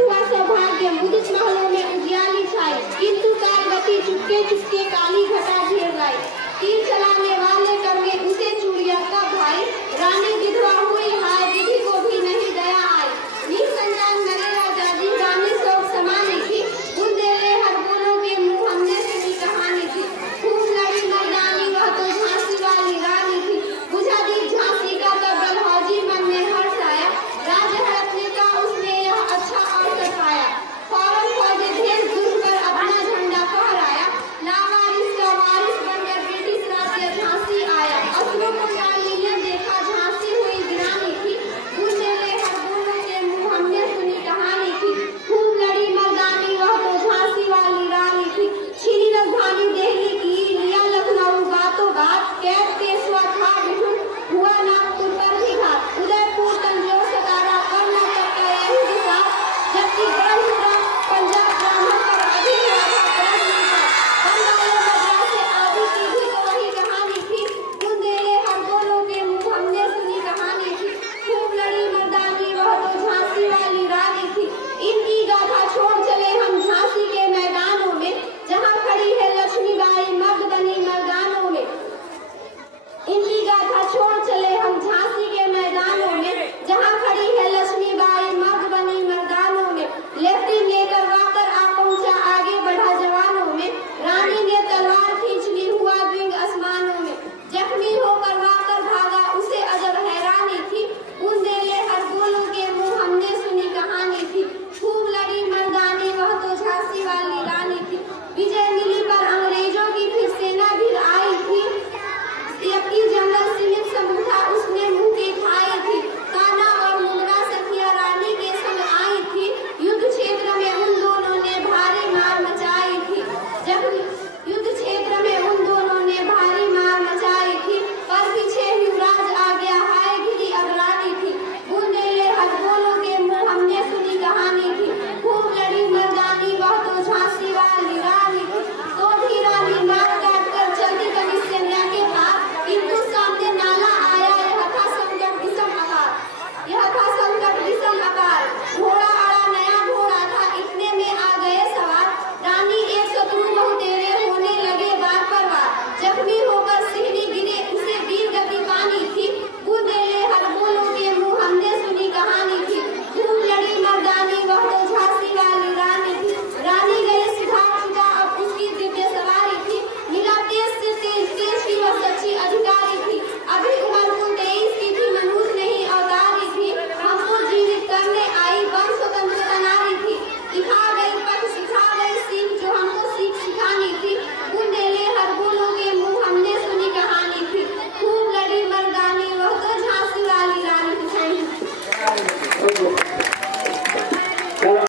हुआ सौभाग्य मुदित महलों में उजियाली छाई, किंतु कालवती चुपके चुपके काली घटा घेर लाई। तीर चलाने वाले कर में उसे चूड़िया कब भाई, रानी विधवा हुई हाय विधि को भी नहीं दया आई। निसंतान मरे राजा जी रानी शोक समानी थी, बुंदेले हर बोलों के मुंह हमने सुनी कहानी थी। खूब लड़ी मर्दानी वह तो झांसी वाली रानी थी, बुझा दी झांसी का तो डलहौजी मन में हर्ष आया, राज हड़पने का उसने यह अच्छा अवसर पाया। फौरन फौज भेज दूर पर अपना झंडा फहराया, लावारिस का वारिस बनकर ब्रिटिश राज्य झांसी आया। असुरों को डाली ने देखा झांसी हुई वीरानी थी, बुंदेले हर बोलों के मुंह हमने सुनी कहानी थी। खूब लड़ी मर्दानी वह तो झांसी वाली रानी थी, छीनी राजधानी दिल्ली की लिया लखनऊ बातों बात, कैद पेशवा था विठुर हुआ नागपुर पर भी घात। उदयपुर तंजौर सतारा कर्नाटक का यही विशाल, जबकि गढ़मुरा पंजाब ब्राह्मण पर अधिक राधा प्रश्न था। बंगाली मद्रास से आदि की भी तो वही कहानी थी, बुंदेले हर बोलों के मुंह हमने सुनी कहानी थी। खूब लड़ी मर्दानी वह तो झांसी वाली रानी थी, इनकी गाथा छोड़ चले हम झांसी के मैदानों में, जहाँ खड़ी है लक्ष्मीबाई मर्द बनी मर्दानों में। इनकी गाथा छोड़ चले हम झांसी के मैदानों में, जहाँ खड़ी है लक्ष्मीबाई मर्द बनी मर्दानों में। लेफ्टिन ने करवाकर आ पहुंचा आगे बढ़ा जवानों में, रानी ने तलवार खींच ली हुआ द्विंग आसमानों में। जख्मी हो करवाकर भागा उसे अजब हैरानी थी, बुंदेले हर बोलों के मुंह हमने सुनी कहानी थी। खूब लड़ी मर्दानी वह तो झांसी वाली रानी थी, विजय मिली पर अंग्रेजों की फिर सेना भी आई थी। यकी जनरल स्मिथ समूह था उसने मुंह